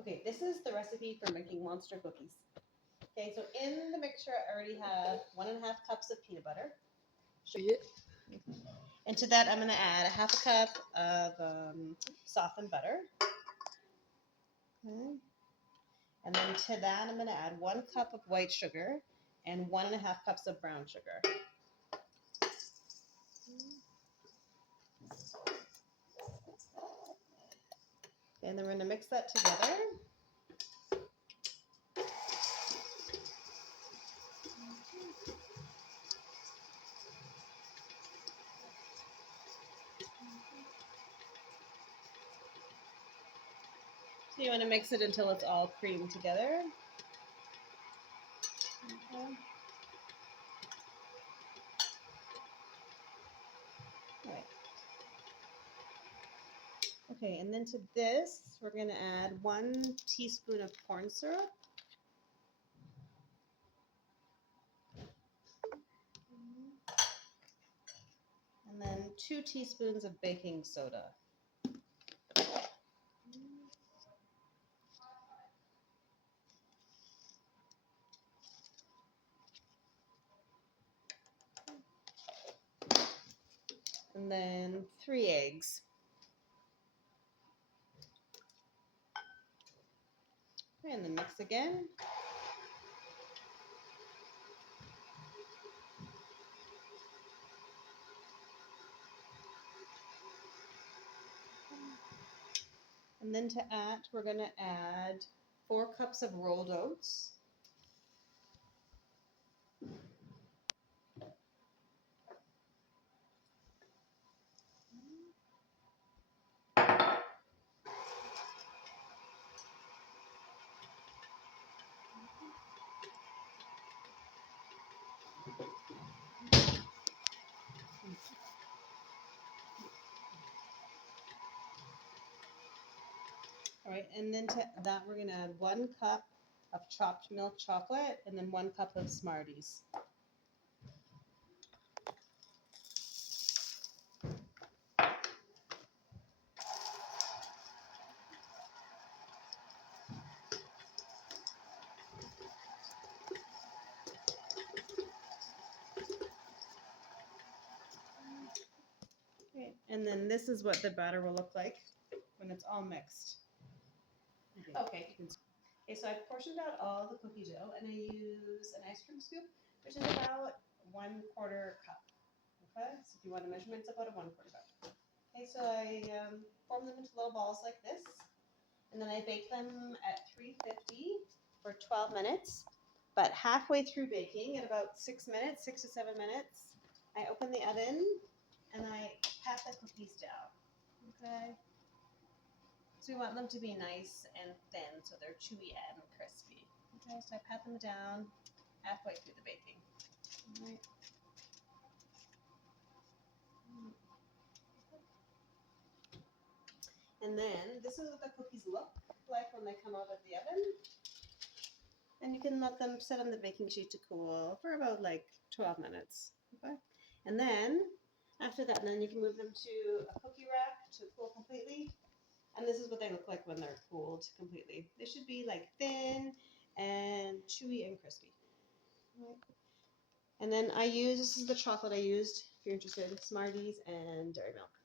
Okay, this is the recipe for making monster cookies. Okay, so in the mixture, I already have 1.5 cups of peanut butter. Yeah. And to that, I'm going to add a 1/2 cup of softened butter. Okay. And then to that, I'm going to add 1 cup of white sugar and 1.5 cups of brown sugar. And then we're going to mix that together. So you want to mix it until it's all creamed together. Okay. All right. Okay, and then to this, we're going to add 1 teaspoon of corn syrup. And then 2 teaspoons of baking soda. And then 3 eggs. And then mix again. And then to add, we're going to add 4 cups of rolled oats. All right, and then to that, we're going to add 1 cup of chopped milk chocolate and then 1 cup of Smarties. Okay, and then this is what the batter will look like when it's all mixed. Okay. Okay, so I've portioned out all the cookie dough and I use an ice cream scoop, which is about 1/4 cup. Okay, so if you want the measurements, about a 1/4 cup. Okay, so I form them into little balls like this, and then I bake them at 350 for 12 minutes. But halfway through baking, at about 6 minutes, 6 to 7 minutes, I open the oven and I pat the cookies down. Okay. So we want them to be nice and thin so they're chewy and crispy. Okay, so I pat them down halfway through the baking. All right. And then this is what the cookies look like when they come out of the oven. And you can let them sit on the baking sheet to cool for about like 12 minutes. Okay. And then after that, then you can move them to a cookie rack to cool completely. And this is what they look like when they're cooled completely. They should be like thin and chewy and crispy. Right. And then this is the chocolate I used, if you're interested, Smarties and Dairy Milk.